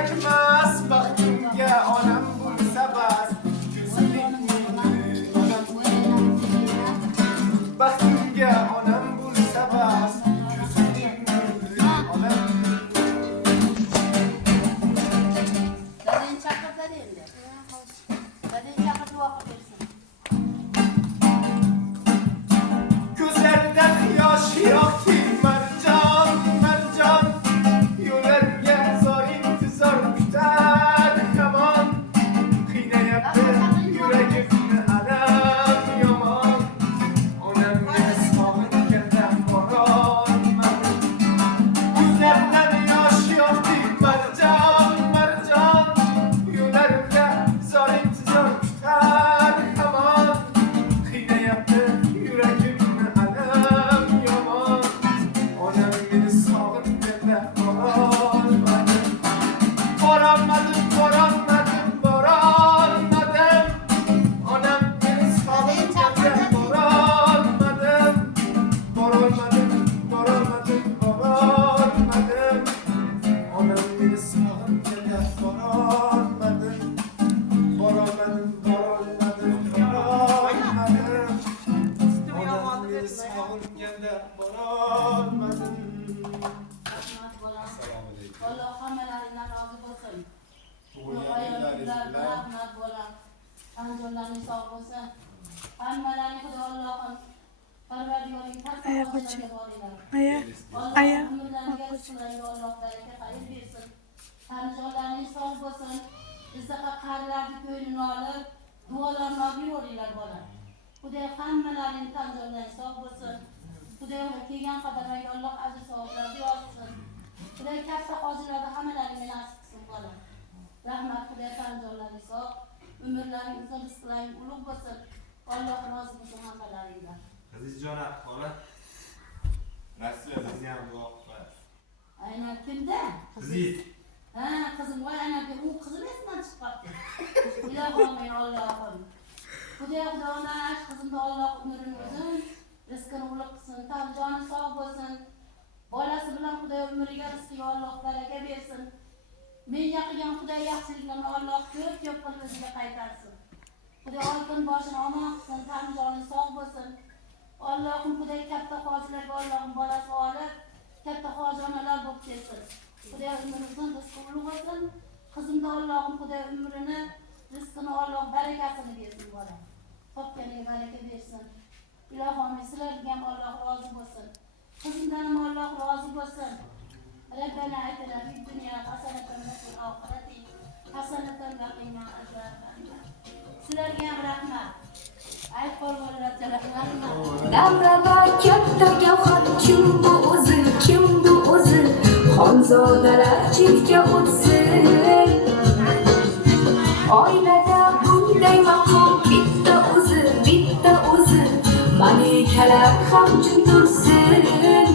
kerakmas baxtimga onam bo'lsa bas baxtimga onam bo'lsa bas ko'zlaridan yosh yoqdi marjon marjon yo'llarga zor intizor kutar hamon qiynayapti yuragimni alam yomon onam meni sog'inganda borolmadim ko'zlaridan yosh yoqdi marjon marjon yo'llarga zor intizor kutar hamon qiynayapti yuragimni alam yomon onam meni sog'inganda borolmadim borolmadim borolmadim borolmadim onam meni sog'inganda borolmadim borolmadim borolmadim borolmadim onam meni sog'inganda borolmadim borolmadim borolmadim borolmadim onam meni sog'inganda borolmadim. Allah hammalaridan rozi bo'lsin. Rahmat bo'lar. Anjurlarning sog' bo'lsin. Hammalarning Xudo Allohim Parvardigoring tarafdorlariga boringlar. Alloh umrlariga rizqlariga Alloh baraka xayr bersin. Anjurlarning sog' bo'lsin. Bizdaqa qarilarni ko'nglini olib, duolarni olib yuringlar bola. Xudo hammalaring tanjurlaring sog' bo'lsin. Xudo kelgan qadar Alloh ajr savoblarni yozsin. Xudo katta qozilarda hammalaringga nasib qilsin bola. Rahmat Xudo tanjurlaring sog', umrlaring uzun, rizqlaring ulug' bo'lsin. Alloh rozi bo'lsin hammalaringdan. Azizjon xola. Rasmiy bizni ham duo qilasiz. Aynan kimda? Qizingiz. Ha, qizim voy ana bu qizim esidan chiqib qoldi. Ilohim Allohim. Xudodan qizimni Alloh umrini uzun, rizqini ulug' qilsin, tanjoni sog' bo'lsin. Bolasi bilan Xudo umriga rizqiga Alloh baraka bersin. Menga qilgan Xudo yaxshiliklarni Alloh ko'p qilib o'ziga qaytarsin. Xudo oltin boshini omon qilsin, tanjoni sog' bo'lsin. Allohim Xudo katta qozilarga Allohim bolasi olib, katta xojonalar bo'lib kelsin. Xudo umrini uzun, rizqi ulug' bo'lsin. Qizimda Allohim Xudo umrini, rizqini Alloh barakasini bersin bola. Topganiga baraka bersin. Ilohim sizlarga ham Alloh rozi bo'lsin. Qizimdan ham Alloh rozi bo'lsin. Rabbana atina fid dunya hasanatan va fil oxirati hasanatan va qina azaban. Sizlarga ham rahmat. Ay qo'rg'onlarga rahmat. Davrada katta gavhar kim bu o'zi, kim bu o'zi? Xonzodalar chetga o'tsin. Oilada bunday maqom bitta o'zi, malikalar ham jim tursin.